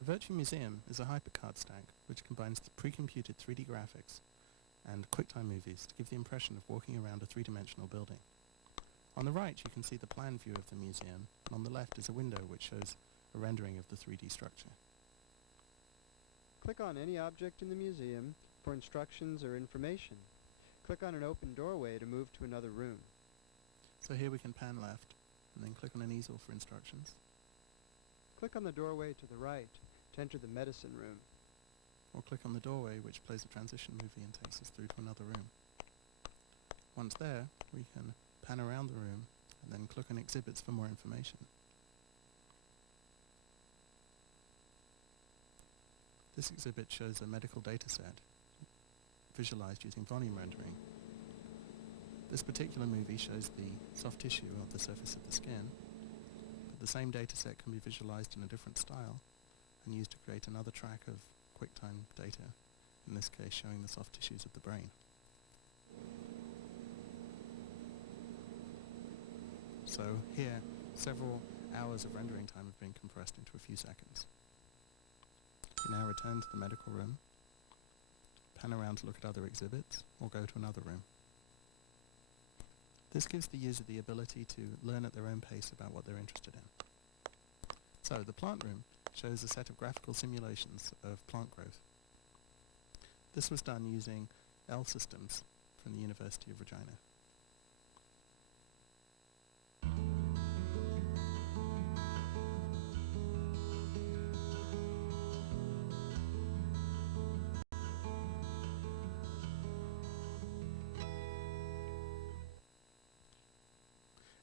A virtual museum is a hypercard stack which combines the pre-computed 3D graphics and QuickTime movies to give the impression of walking around a three-dimensional building. On the right you can see the plan view of the museum, and on the left is a window which shows a rendering of the 3D structure. Click on any object in the museum for instructions or information. Click on an open doorway to move to another room. So here we can pan left, and then click on an easel for instructions. Click on the doorway to the right to enter the medicine room. Or click on the doorway which plays a transition movie and takes us through to another room. Once there, we can pan around the room and then click on exhibits for more information. This exhibit shows a medical data set visualized using volume rendering. This particular movie shows the soft tissue of the surface of the skin, but the same data set can be visualized in a different style and used to create another track of QuickTime data, in this case showing the soft tissues of the brain. So here, several hours of rendering time have been compressed into a few seconds. We now return to the medical room, pan around to look at other exhibits, or go to another room. This gives the user the ability to learn at their own pace about what they're interested in. So the plant room shows a set of graphical simulations of plant growth. This was done using L systems from the University of Regina.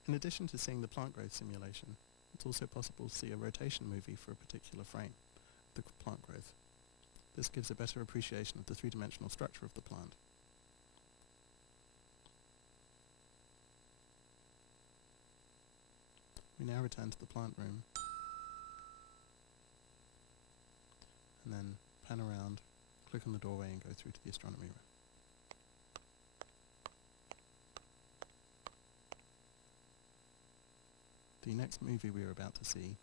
In addition to seeing the plant growth simulation, it's also possible to see a rotation movie for a particular frame of the plant growth. This gives a better appreciation of the three-dimensional structure of the plant. We now return to the plant room and then pan around, click on the doorway and go through to the astronomy room. The next movie we are about to see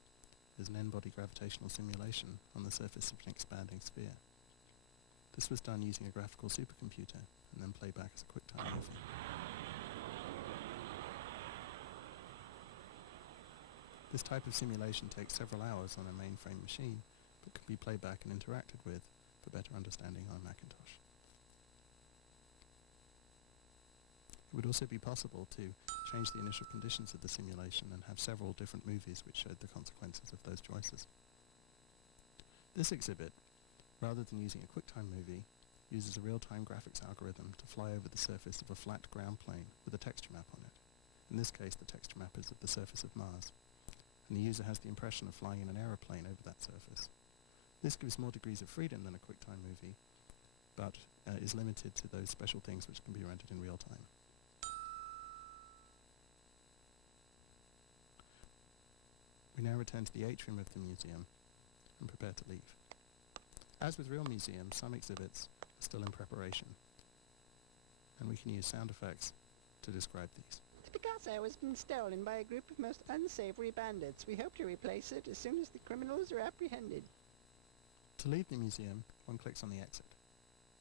is an n-body gravitational simulation on the surface of an expanding sphere. This was done using a graphical supercomputer and then played back as a QuickTime movie. This type of simulation takes several hours on a mainframe machine, but can be played back and interacted with for better understanding on Macintosh. It would also be possible to change the initial conditions of the simulation and have several different movies which showed the consequences of those choices. This exhibit, rather than using a QuickTime movie, uses a real-time graphics algorithm to fly over the surface of a flat ground plane with a texture map on it. In this case, the texture map is of the surface of Mars, and the user has the impression of flying in an aeroplane over that surface. This gives more degrees of freedom than a QuickTime movie, but is limited to those special things which can be rendered in real time. We now return to the atrium of the museum and prepare to leave. As with real museums, some exhibits are still in preparation, and we can use sound effects to describe these. The Picasso has been stolen by a group of most unsavory bandits. We hope to replace it as soon as the criminals are apprehended. To leave the museum, one clicks on the exit.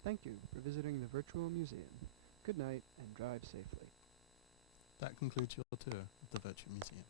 Thank you for visiting the virtual museum. Good night and drive safely. That concludes your tour of the virtual museum.